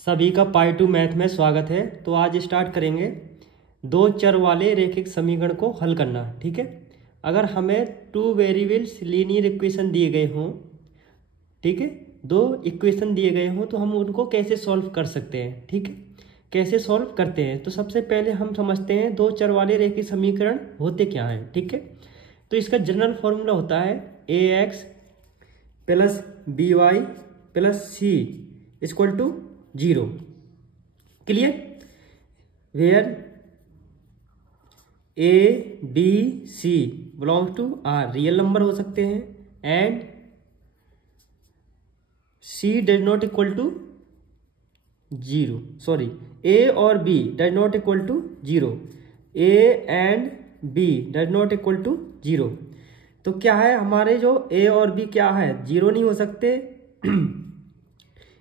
सभी का part 2 math में स्वागत है। तो आज स्टार्ट करेंगे दो चर वाले रैखिक समीकरण को हल करना। ठीक है, अगर हमें टू वेरिएबल्स लीनियर इक्वेशन दिए गए हों, ठीक है, दो इक्वेशन दिए गए हों तो हम उनको कैसे सॉल्व कर सकते हैं। ठीक है, कैसे सॉल्व करते हैं तो सबसे पहले हम समझते हैं दो चर वाले रैखिक समीकरण होते क्या हैं। ठीक है, तो इसका जनरल फॉर्मूला होता है ax plus by plus C equal to 0। Clear? Where A B C belongs to R real number हो सकते हैं and C does not equal to 0। Sorry, A और B does not equal to 0। A and B does not equal to 0। तो क्या है, हमारे जो ए और बी क्या है, 0 नहीं हो सकते।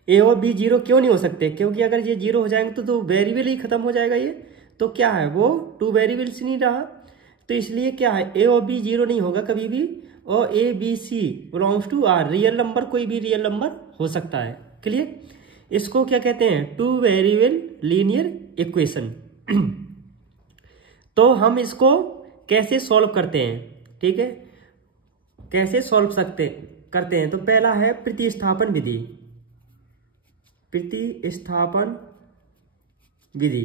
ए और बी 0 क्यों नहीं हो सकते? क्योंकि अगर ये 0 हो जाएंगे तो वेरिएबल ही खत्म हो जाएगा। ये तो क्या है, वो टू वेरिएबल्स नहीं रहा। तो इसलिए क्या है, ए और बी 0 नहीं होगा कभी भी। और A B C belongs to R real number, कोई भी रियल नंबर हो सकता है। क्लियर? इसको क्या कहते हैं, टू वेरिएबल लीनियर इक्वेशन। तो हम इसको कैसे सॉल्व करते हैं? ठीक है, कैसे सॉल्व करते हैं तो पहला है प्रतिस्थापन विधि। प्रतिस्थापन विधि,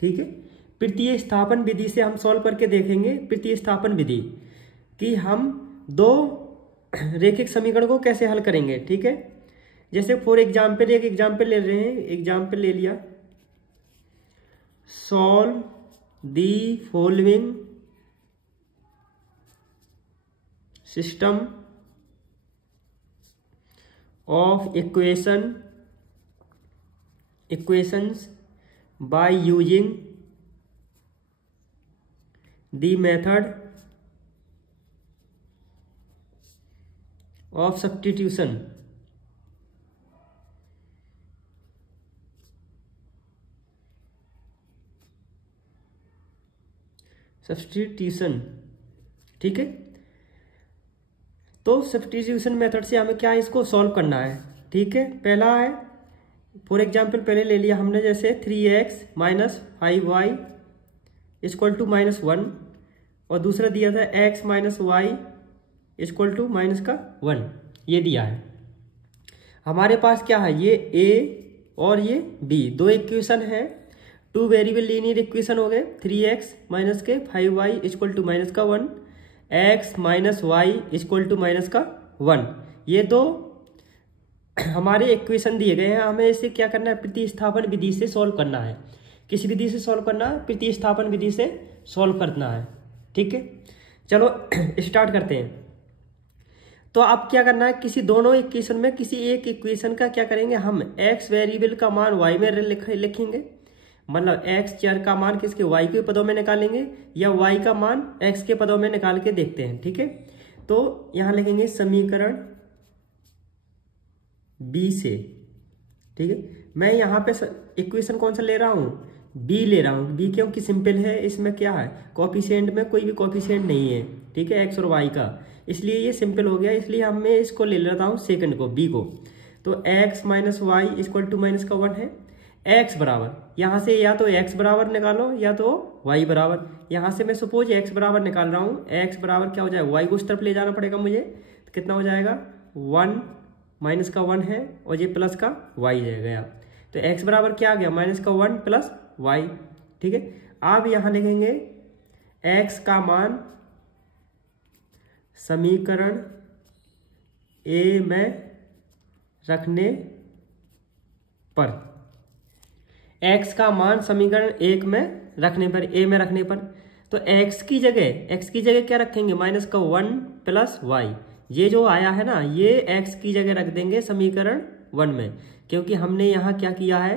ठीक है, प्रतिस्थापन विधि से हम सॉल्व करके देखेंगे। प्रतिस्थापन विधि कि हम दो रैखिक समीकरण को कैसे हल करेंगे। ठीक है, जैसे फॉर एग्जाम्पल एक एग्जाम्पल ले रहे हैं, एग्जाम्पल ले लिया, solve the following system of equations by using the method of substitution। ठीक है, तो सब्स्टिट्यूशन मेथड से हमें क्या इसको सॉल्व करना है। ठीक है, पहला है फॉर एग्जाम्पल पहले ले लिया हमने, जैसे 3x minus 5y equal to -1, और दूसरा दिया था x minus y equal to -1। ये दिया है। हमारे पास क्या है, ये a और ये b दो इक्वेशन है, टू वेरिएबल लीनियर इक्वेशन हो गए। 3x माइनस के 5y equal to -1, x minus y equal to -1। ये दो हमारे इक्वेशन दिए गए हैं। हमें इसे क्या करना है, प्रतिस्थापन विधि से सॉल्व करना है। किस विधि से सॉल्व करना है, प्रतिस्थापन विधि से सॉल्व करना है। ठीक है, चलो स्टार्ट करते हैं। तो अब क्या करना है, किसी दोनों इक्वेशन में किसी एक इक्वेशन का क्या करेंगे, हम x वेरिएबल का मान y में लिखेंगे। मतलब x चर का मान किसके, y के पदों में निकालेंगे, या y का मान x के पदों में निकाल के देखते हैं। ठीक है, तो यहां लिखेंगे समीकरण b से। ठीक है, मैं यहाँ पे इक्वेशन कौन सा ले रहा हूँ, b ले रहा हूँ। b क्योंकि सिंपल है, इसमें क्या है, कोफिशिएंट में कोई भी कोफिशिएंट नहीं है। ठीक है, x और y का, इसलिए ये सिंपल हो गया। इसलिए हम मैं इसको ले लेता हूँ सेकंड को, b को। तो x minus y equal to -1 है। x बराबर, यहाँ से या तो x बराबर निकालो या तो y बराबर। यहाँ से मैं सपोज x बराबर निकाल रहा हूँ। x बराबर क्या हो जाएगा, y को उस तरफ ले जाना पड़ेगा मुझे, तो कितना हो जाएगा, 1 -1 है और ये प्लस का y गया। तो x बराबर क्या आ गया, -1 प्लस y। ठीक है, अब यहाँ लिखेंगे x का मान समीकरण a में रखने पर, x का मान समीकरण 1 में रखने पर, a में रखने पर, तो x की जगह क्या रखेंगे, -1 प्लस y। ये जो आया है ना, ये x की जगह रख देंगे समीकरण 1 में, क्योंकि हमने यहाँ क्या किया है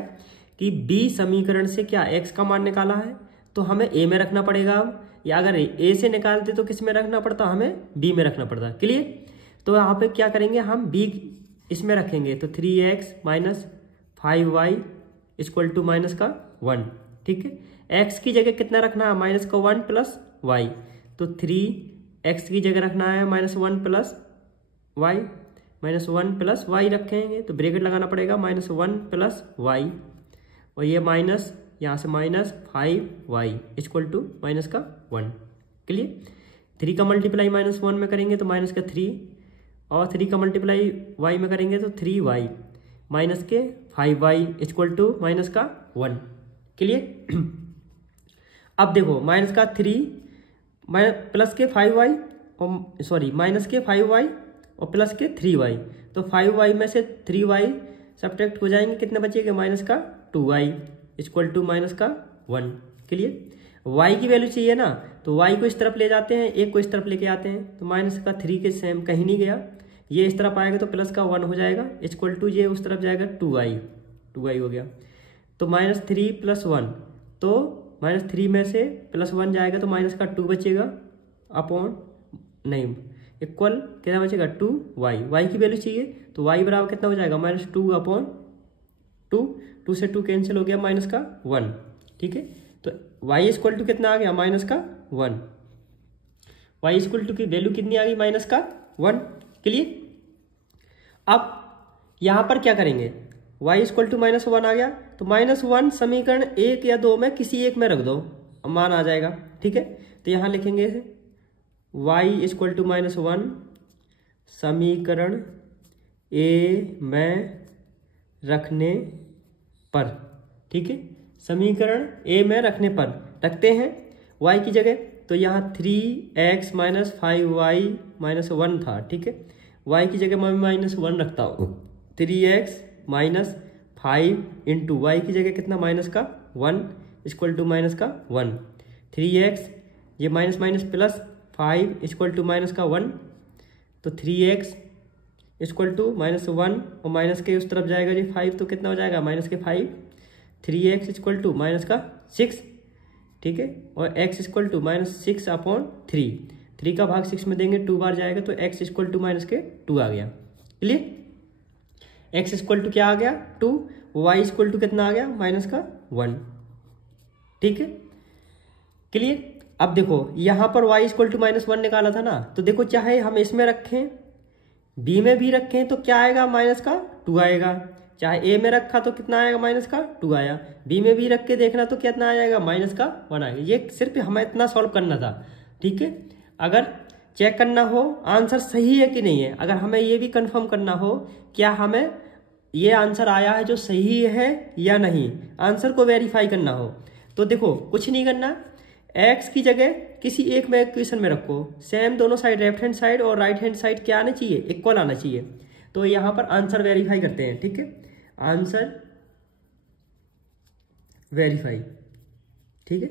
कि b समीकरण से क्या x का मान निकाला है, तो हमें a में रखना पड़ेगा। अब या अगर a से निकालते तो किस में रखना पड़ता, हमें b में रखना पड़ता। क्लियर? तो यहाँ पे क्या करेंगे, हम b इसमें रखेंगे, तो 3x minus 5y equal to -1। ठीक है, x की जगह कितना रखना है, -1 प्लस y, तो 3x की जगह रखना है -1 प्लस y। -1 प्लस वाई रखेंगे तो ब्रैकेट लगाना पड़ेगा -1 प्लस वाई, और ये माइनस यहाँ से -5y इक्वल टू -1। क्लियर। 3 का मल्टीप्लाई -1 में करेंगे तो -3, और 3 का मल्टीप्लाई y में करेंगे तो 3y -5y equal to -1। Clear. अब देखो -3 प्लस के 5y और सॉरी -5y और प्लस के 3y, तो 5y में से 3y सब्ट्रैक्ट हो जाएंगे, कितने बचेंगे -2y इक्वल टू -1। क्लियर। y की वैल्यू चाहिए ना, तो y को इस तरफ ले जाते हैं, एक को इस तरफ लेके आते हैं, तो -3 के सेम कहीं नहीं गया, ये इस तरफ आएगा तो +1 हो जाएगा इक्वल टू ये उस तरफ जाएगा 2y हो गया, तो -3 + 1, तो -3 में से +1 जाएगा तो -2 बचेगा अपॉन नहीं इक्वल कितना बचेगा 2y की वैल्यू चाहिए, तो y बराबर कितना हो जाएगा -2/2, 2 से 2 कैंसिल हो गया -1। ठीक है, तो y इक्वल टू कितना आ गया -1, y इक्वल टू की वैल्यू कितनी आ गई -1। क्लियर। अब यहां पर क्या करेंगे, y इक्वल टू -1 आ गया, तो -1 समीकरण 1 या 2 में किसी एक में रख दो, मान आ जाएगा। ठीक है, तो यहां लिखेंगे y इक्वल टू -1 समीकरण ए में रखने पर। ठीक है, समीकरण ए में रखने पर रखते हैं y की जगह, तो यहाँ 3x - 5y - 1 था। ठीक है, y की जगह मैं -1 रखता हूँ, 3x - 5 इंटू y की जगह कितना -1 इक्वल टू -1, 3x ये माइनस प्लस 5 इक्वल टू -1, तो 3x इक्वल टू -1 और माइनस के उस तरफ जाएगा जी 5, तो कितना हो जाएगा -5, 3x इक्वल टू -6। ठीक है, और x इक्वल टू -6/3, 3 का भाग 6 में देंगे 2 बार जाएगा, तो x इक्वल टू -2 आ गया। क्लियर। x इक्वल टू क्या आ गया 2, y इक्वल टू कितना आ गया -1। ठीक है, क्लियर। अब देखो यहां पर y इक्वल टू -1 निकाला था ना, तो देखो चाहे हम इसमें रखें b में भी रखें तो क्या आएगा -2 आएगा, चाहे a में रखा तो कितना आएगा -2 आया, b में भी रख के देखना तो कितना आ जाएगा -1 आएगा। ये सिर्फ हमें इतना सॉल्व करना था। ठीक है, अगर चेक करना हो आंसर सही है कि नहीं है, अगर हमें ये भी कंफर्म करना हो क्या हमें ये आंसर आया है जो सही है या नहीं, आंसर को वेरीफाई करना हो, तो देखो कुछ नहीं करना, x की जगह किसी एक में इक्वेशन में रखो, सेम दोनों साइड लेफ्ट हैंड साइड और राइट हैंड साइड क्या आना चाहिए, इक्वल आना चाहिए। तो यहाँ पर आंसर वेरीफाई करते हैं। ठीक है, आंसर वेरीफाई। ठीक है,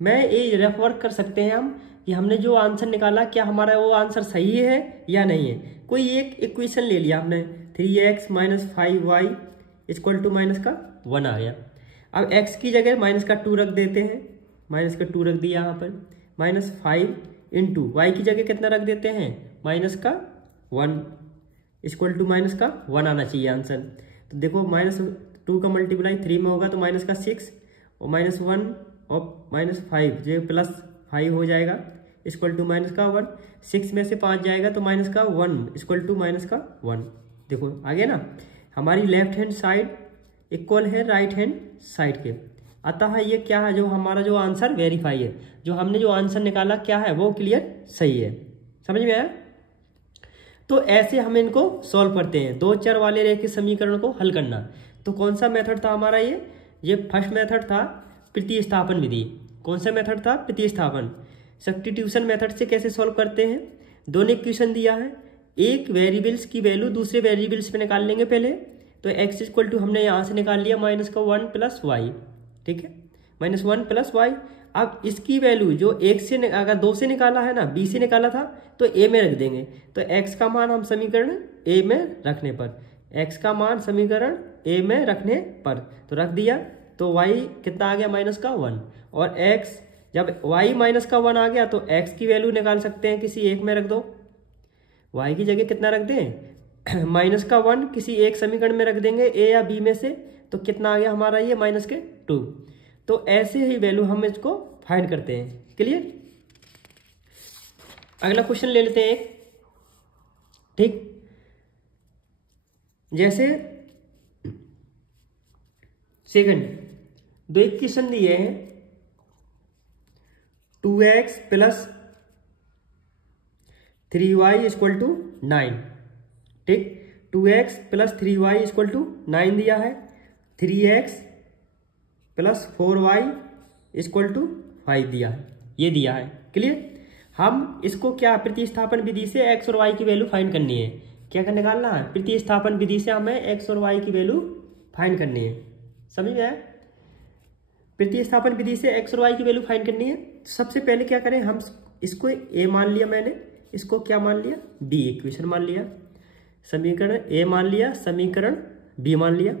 मैं ये रेफर कर सकते हैं हम कि हमने जो आंसर निकाला क्या हमारा वो आंसर सही है या नहीं है। कोई एक इक्वेशन ले लिया हमने, 3x - 5y इक्वल टू -1 आ गया, अब x की जगह -2 रख देते हैं, -2 रख दिया यहाँ पर, -5 इंटू y की जगह कितना रख देते हैं -1 इक्वल टू -1 आना चाहिए आंसर। तो देखो -2 का मल्टीप्लाई 3 में होगा तो -6 और -1 और -5 जो +5 हो जाएगा इक्वल टू -1, 6 में से 5 जाएगा तो -1 इक्वल टू -1। देखो आ गया ना, हमारी लेफ्ट हैंड साइड इक्वल है राइट हैंड साइड के, अतः ये क्या है जो हमारा जो आंसर वेरीफाई है, जो हमने जो आंसर निकाला क्या है वो क्लियर सही है। समझ में आया। तो ऐसे हम इनको सॉल्व करते हैं, 2 चर वाले रेखीय समीकरण को हल करना। तो कौन सा मेथड था हमारा, ये फर्स्ट मेथड था प्रतिस्थापन विधि। कौन सा मेथड था, प्रतिस्थापन। सब्स्टिट्यूशन मेथड से कैसे सॉल्व करते हैं, दोनों इक्वेशन दिया है, एक वेरिएबल्स की वैल्यू दूसरे वेरिएबल्स पे निकाल लेंगे पहले, तो x इक्वल टू हमने यहाँ से निकाल लिया -1 + y। ठीक है, -1 + y। अब इसकी वैल्यू जो 1 से अगर 2 से निकाला है ना, b से निकाला था तो a में रख देंगे, तो x का मान हम समीकरण a में रखने पर, x का मान समीकरण a में रखने पर तो रख दिया, तो y कितना आ गया -1, और x जब y -1 आ गया तो x की वैल्यू निकाल सकते हैं, किसी एक में रख दो, y की जगह कितना रख दें -1 किसी एक समीकरण में रख देंगे a या b में से, तो कितना आ गया हमारा ये -2। तो ऐसे ही वैल्यू हम इसको फाइंड करते हैं। क्लियर। अगला क्वेश्चन ले लेते हैं एक। ठीक, जैसे सेकंड दो इक्वेशन दिए हैं 2x plus 3y equal to 9, ठीक। 2x plus 3y equal to 9 दिया है, 3x plus 4y equal to 5 दिया है, ये दिया है। क्लियर। हम इसको क्या प्रतिस्थापन विधि से x और y की वैल्यू फाइंड करनी है। क्या कर निकालना है, प्रतिस्थापन विधि से हमें x और y की वैल्यू फाइंड करनी है। समझ में आया। प्रतिस्थापन विधि से x और y की वैल्यू फाइंड करनी है। सबसे पहले क्या करें, हम इसको a मान लिया मैंने, इसको क्या मान लिया, b इक्वेशन मान लिया, समीकरण a मान लिया, समीकरण b मान लिया।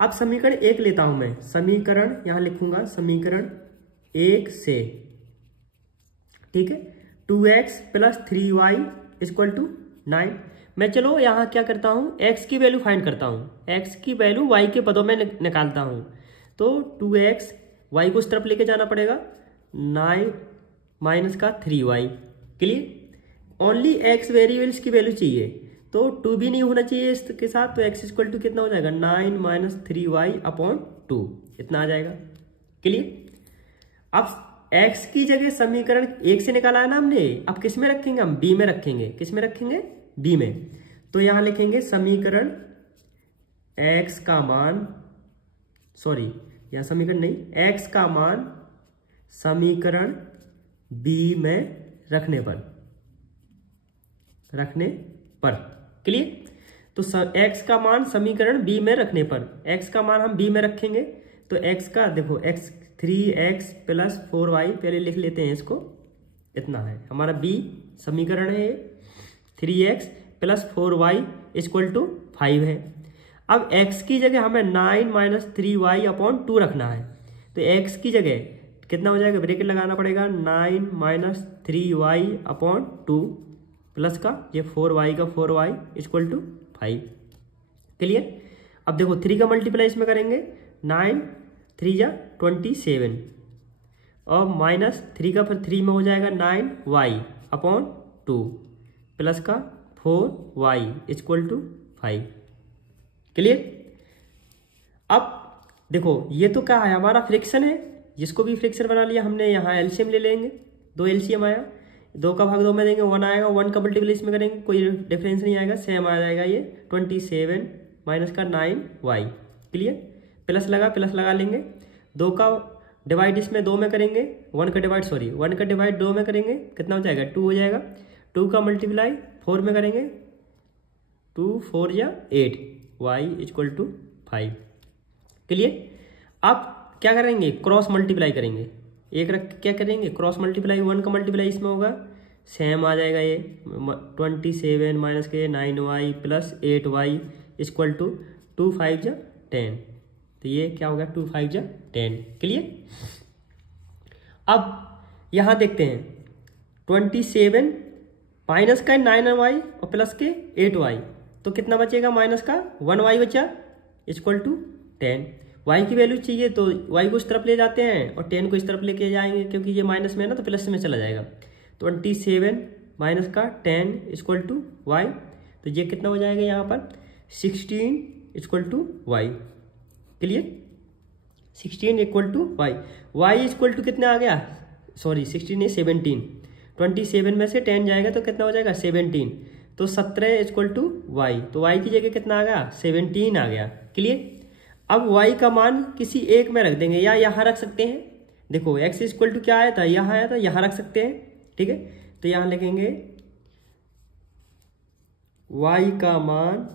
अब समीकरण 1 लेता हूं मैं, समीकरण यहां लिखूंगा समीकरण 1 से, ठीक है। 2x plus 3y equal to 9। मैं चलो यहाँ क्या करता हूँ, x की वैल्यू फाइंड करता हूँ, x की वैल्यू y के पदों में निकालता हूँ। तो 2x, y को उस तरफ लेके जाना पड़ेगा, 9 माइनस का 3y। Clear. Only x variables की वैल्यू चाहिए, तो 2 भी नहीं होना चाहिए इसके साथ, तो x इक्वल टू कितना हो जाएगा, 9 माइनस 3y अपॉन 2, इतना आ जाएगा। क्लियर। अब x की जगह समीकरण 1 से निकाला है ना हमने, अब किस में रखेंगे, हम b में रखेंगे। किस में रखेंगे, b में। तो यहां लिखेंगे समीकरण x का मान, सॉरी यहां समीकरण नहीं, x का मान समीकरण b में रखने पर, क्लियर। तो x का मान समीकरण b में रखने पर, x का मान हम b में रखेंगे, तो x का देखो, x 3x प्लस 4y, पहले लिख लेते हैं इसको, इतना है हमारा b समीकरण है, 3x plus 4y equal to 5 है। अब x की जगह हमें 9 माइनस 3y अपॉन 2 रखना है, तो x की जगह कितना हो जाएगा, ब्रैकेट लगाना पड़ेगा, 9 माइनस 3y अपॉन 2 प्लस का ये 4y का 4y इक्वल टू 5। क्लियर। अब देखो 3 का मल्टीप्लाई इसमें करेंगे, 9 3 जा 27, और माइनस 3 का फिर 3 में हो जाएगा 9y अपॉन 2 प्लस का 4y इक्वल टू 5। क्लियर। अब देखो ये तो क्या है, हमारा फ्रिक्शन है, जिसको भी फ्रिक्शन बना लिया हमने। यहाँ एलसीएम ले लेंगे, 2 एलसीएम आया, 2 का भाग 2 में देंगे, 1 आएगा, 1 का मल्टीप्लाई इसमें करेंगे, कोई डिफरेंस नहीं आएगा, सेम आ जाएगा ये 27 माइनस का 9y। क्लियर। प्लस लगा लेंगे, 2 का डिवाइड इसमें 2 में करेंगे, 1 का डिवाइड 2 में करेंगे, कितना हो जाएगा, 2 हो जाएगा। 2 का मल्टीप्लाई 4 में करेंगे, 2 4 या 8, y इक्वल टू 5। क्लियर। अब क्या करेंगे, क्रॉस मल्टीप्लाई करेंगे, एक रख क्या करेंगे, क्रॉस मल्टीप्लाई, 1 का मल्टीप्लाई इसमें होगा, सेम आ जाएगा ये 27 माइनस के 9y plus 8y equal to 2 5 जा 10, तो ये क्या होगा, 2 5 जा 10। क्लियर। अब यहां देखते हैं 27 माइनस का 9y और प्लस के 8y, तो कितना बचेगा, माइनस का 1y बचा इक्वल टू 10। y की वैल्यू चाहिए तो y को इस तरफ ले जाते हैं और 10 को इस तरफ लेके जाएंगे, क्योंकि ये माइनस में है ना, तो प्लस में चला जाएगा। 27 माइनस का 10 इक्वल टू y, तो ये कितना हो जाएगा यहाँ पर, 16 equal to y। Clear. 16 equal to y equal to कितना आ गया, सॉरी 16 नहीं 17, 27 में से 10 जाएगा तो कितना हो जाएगा, 17, तो 17 इक्वल टू y, तो y की जगह कितना आ गया, 17 आ गया। क्लियर। अब y का मान किसी एक में रख देंगे, या यहाँ रख सकते हैं, देखो x इक्वल टू क्या आया था, यहाँ आया था, यहाँ रख सकते हैं, ठीक है। तो यहाँ लिखेंगे y का मान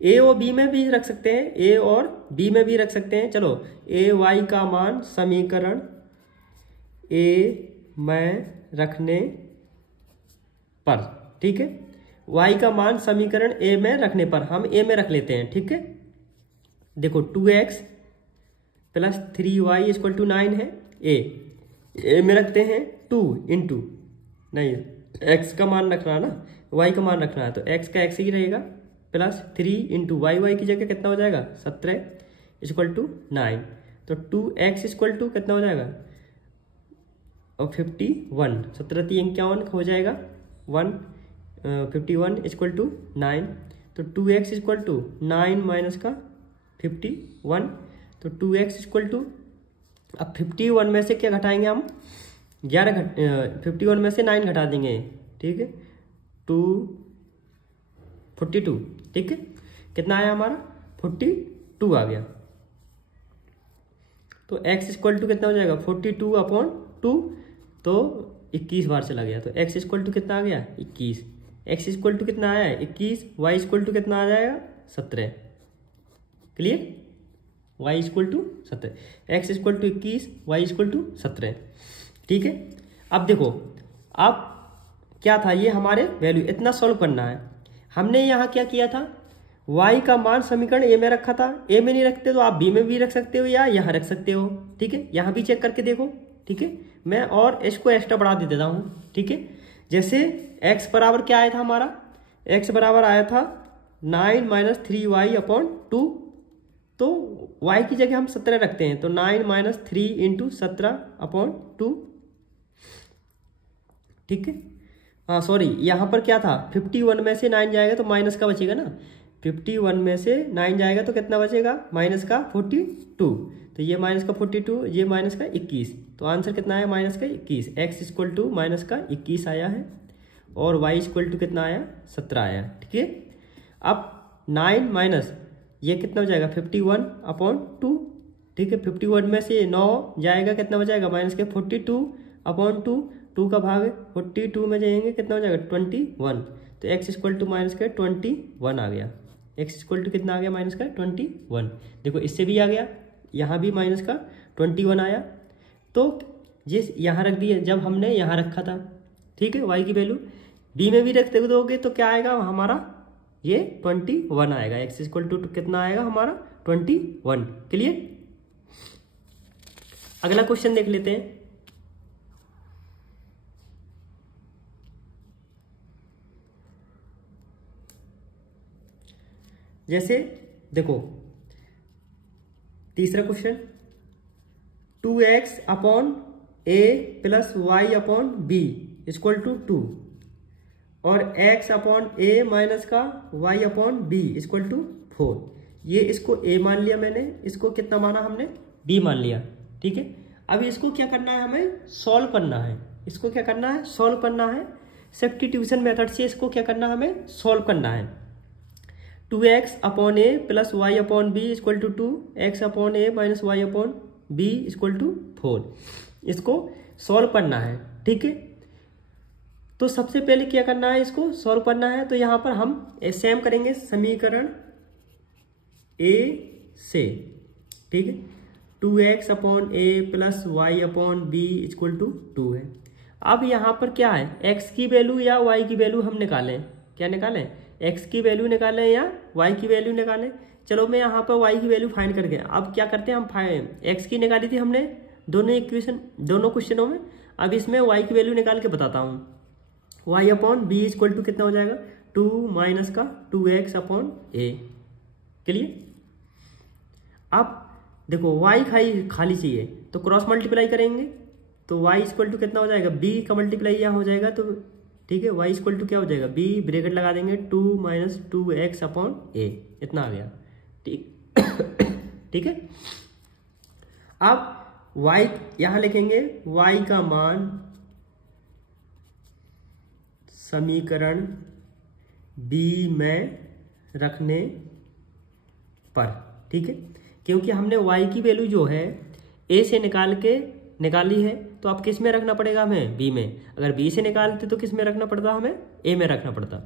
a और b में भी रख सकते हैं, a और b में भी रख सकते हैं। चलो a y का मान समीकरण a में रखने पर, ठीक है, y का मान समीकरण a में रखने पर हम a में रख लेते हैं, ठीक है। देखो 2x plus 3y equal to 9 है, a में रखते हैं 2 इंटू, नहीं x का मान रखना है ना, y का मान रखना है, तो x का x ही रहेगा, प्लस 3 इंटू y की जगह कितना हो जाएगा, 17 इक्वल टू 9, तो 2x इक्वल टू कितना हो जाएगा, और 51, 17 51 हो जाएगा, 51 इक्वल टू 9, तो 2x इक्वल टू 9 माइनस का 51, तो 2x इक्वल टू, अब 51 में से क्या घटाएंगे हम, 51 में से 9 घटा देंगे, ठीक है, 42, ठीक है, कितना आया हमारा 42 आ गया। तो x इक्वल टू कितना हो जाएगा 42/2, तो 21 बार चला गया, तो x इक्वल टू कितना आ गया 21, x इक्वल टू कितना आया है 21, y इक्वल टू कितना आ जाएगा 17, clear, y equal to 17, x equal to 21, y equal to 17, ठीक है। अब देखो, अब क्या था, ये हमारे वैल्यू इतना सॉल्व करना है। हमने यहाँ क्या किया था, y का मान समीकरण a में रखा था, a में नहीं रखते तो आप b में भी रख सकते हो या यहाँ रख सकते हो, ठीक है, यहाँ भी चेक करके देखो, ठीक है। मैं और इसको एक्स्ट्रा बढ़ा दे देता हूँ, ठीक है। जैसे x बराबर क्या आया था हमारा, x बराबर आया था 9 माइनस 3y/2, तो y की जगह हम 17 रखते हैं, तो 9 माइनस 3 इंटू 17/2, ठीक है। हाँ सॉरी, यहाँ पर क्या था 51 में से 9 जाएगा तो माइनस का बचेगा ना, 51 में से 9 जाएगा तो कितना बचेगा माइनस का 42, तो ये माइनस का 42, ये माइनस का 21, तो आंसर कितना आया माइनस का 21, x इक्वल टू माइनस का 21 आया है, और y इक्वल टू कितना आया 17 आया, ठीक है। अब 9 माइनस ये कितना हो जाएगा 51/2, ठीक है, 51 में से 9 जाएगा कितना हो जाएगा माइनस के 42/2, 2 का भाग 42 में जाएंगे कितना हो जाएगा 21, तो x इक्वल टू माइनस का 21 आ गया, x इक्वल टू कितना आ गया माइनस का 21, देखो इससे भी आ गया, यहाँ भी माइनस का 21 आया, तो जिस यहाँ रख दिए जब हमने यहाँ रखा था, ठीक है, y की वैल्यू b में भी रख दोगे तो क्या आएगा हमारा ये 21 आएगा, x इक्वल टू कितना आएगा हमारा 21, क्लियर। अगला क्वेश्चन देख लेते हैं। जैसे देखो तीसरा question, 2x/a plus y/b equal to 2 और x/a माइनस का y/b इक्वल टू 4, ये इसको a मान लिया मैंने, इसको कितना माना हमने b मान लिया, ठीक है। अब इसको क्या करना है, हमें सॉल्व करना है, इसको क्या करना है सॉल्व करना है, सब्स्टिट्यूशन मेथड से इसको क्या करना है हमें सॉल्व करना है। 2x/a plus y/b equal to 2, x/a minus y/b equal to 4, इसको सॉल्व करना है, ठीक है। तो सबसे पहले क्या करना है, इसको सॉल्व करना है, तो यहाँ पर हम सेम करेंगे समीकरण a से, ठीक है, 2x/a plus y/b equal to 2 है। अब यहाँ पर क्या है, x की वैल्यू या y की वैल्यू हम निकालें, क्या निकालें, x की वैल्यू निकालें या y की वैल्यू निकालें। चलो मैं यहाँ पर y की वैल्यू फाइंड करके, अब क्या करते हैं हम, x की निकाली थी हमने दोनों क्वेश्चनों में, अब इसमें y की वैल्यू निकाल के बताता हूँ। y/b इक्वल टू कितना हो जाएगा 2 माइनस का 2x/a, क्लियर। अब देखो y खाली चाहिए तो क्रॉस मल्टीप्लाई करेंगे, तो y इक्वल टू कितना हो जाएगा, b का मल्टीप्लाई यहाँ हो जाएगा, तो ठीक है, y इक्वल टू क्या हो जाएगा, b ब्रैकेट लगा देंगे 2 माइनस 2x/a, इतना आ गया, ठीक है। अब y यहां लिखेंगे, y का मान समीकरण b में रखने पर, ठीक है, क्योंकि हमने y की वैल्यू जो है a से निकाली है, तो अब किस में रखना पड़ेगा हमें, b में, अगर b से निकालते तो किस में रखना पड़ता हमें, a में रखना पड़ता।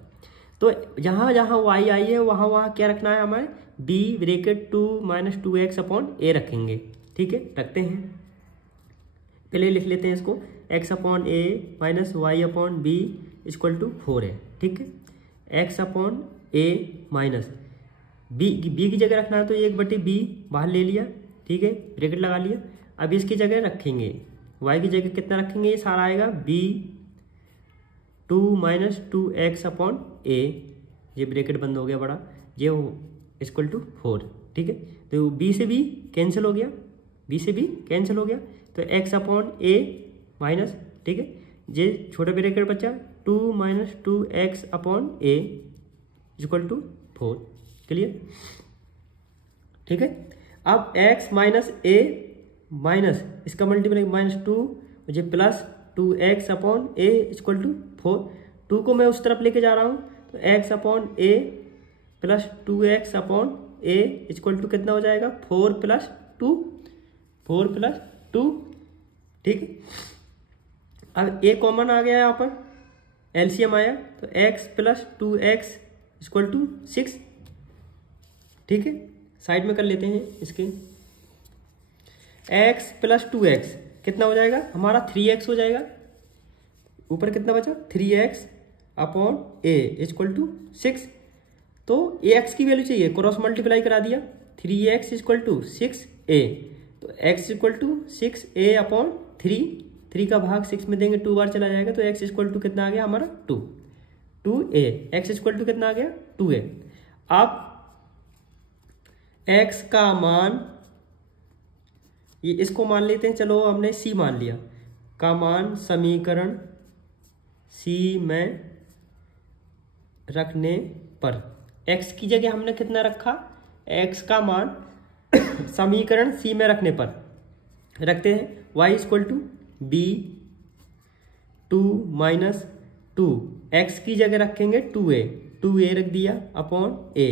तो जहाँ जहाँ y आई है वहाँ क्या रखना है हमें, b ब्रैकेट 2 माइनस 2x/a रखेंगे, ठीक है, रखते हैं। पहले लिख लेते हैं इसको, x/a minus y/b equal to 4 है, ठीक है, x/a माइनस b की जगह रखना है तो 1/b बाहर ले लिया, ठीक है, ब्रैकेट लगा लिया। अब इसकी जगह रखेंगे, y की जगह कितना रखेंगे, ये सारा आएगा b 2 माइनस 2x/a, ये ब्रैकेट बंद हो गया बड़ा, ये इक्वल टू 4, ठीक है, तो b से b कैंसिल हो गया, b से b कैंसिल हो गया, तो x/a माइनस, ठीक है, ये छोटा ब्रैकेट बचा 2 minus 2x/a equal to 4। Clear? ठीक है। अब x माइनस ए माइनस इसका मल्टीप्लाई -2 मुझे plus 2x upon a equal to 4। 2 को मैं उस तरफ लेके जा रहा हूँ, तो x upon a plus 2x upon a equal to कितना हो जाएगा? 4 प्लस 2, 4 प्लस 2। ठीक है। अब ए कॉमन आ गया यहाँ पर, एलसीएम आया, तो x plus 2x equal to 6। ठीक है, साइड में कर लेते हैं इसके। x प्लस 2x कितना हो जाएगा हमारा? 3x हो जाएगा। ऊपर कितना बचा? 3x upon a equal to 6। तो ax की वैल्यू चाहिए, क्रॉस मल्टीप्लाई करा दिया, 3x इक्वल टू 6a। तो x equal to 6a upon 3 का भाग 6 में देंगे 2 बार चला जाएगा, तो x इक्वल टू कितना आ गया हमारा? 2a। x इक्वल टू कितना आ गया? 2a। अब x का मान, ये इसको मान लेते हैं, चलो हमने c मान लिया, का मान समीकरण c में रखने पर x की जगह हमने कितना रखा? x का मान समीकरण c में रखने पर रखते हैं y equal to b 2 minus 2, x की जगह रखेंगे 2a रख दिया अपॉन a।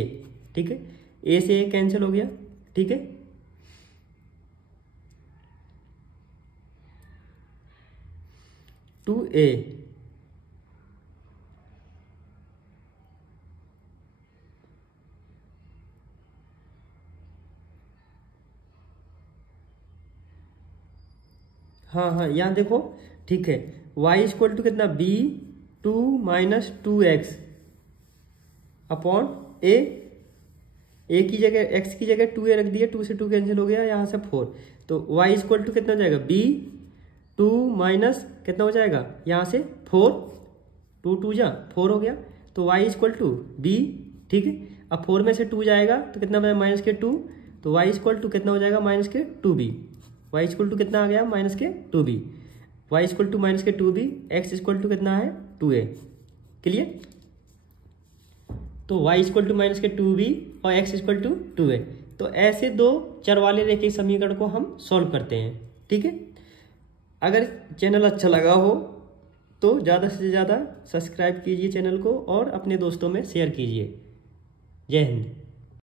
ठीक है, a से a कैंसिल हो गया। ठीक है, टू ए हाँ, यहाँ देखो। ठीक है, y इक्वल टू कितना? b 2 minus 2x upon a की जगह x की जगह 2a रख दिया, 2 से 2 कैंसिल हो गया, यहाँ से 4। तो y इक्वल टू कितना हो जाएगा? b 2 माइनस कितना हो जाएगा यहाँ से? 4, 2 2 जा 4 हो गया, तो y इक्वल टू b। ठीक है, अब 4 में से 2 जाएगा तो कितना बचा? माइनस के 2, तो y इक्वल टू कितना हो जाएगा? माइनस के 2b। y इक्वल टू कितना आ गया? माइनस के 2b। y equal to minus के 2b, x इक्वल टू कितना है? 2a। क्लियर? तो y इक्वल टू माइनस के 2b और x इक्वल टू 2a। तो ऐसे दो चर वाले रेखीय समीकरण को हम सॉल्व करते हैं। ठीक है, अगर चैनल अच्छा लगा हो तो ज़्यादा से ज़्यादा सब्सक्राइब कीजिए चैनल को और अपने दोस्तों में शेयर कीजिए। जय हिंद।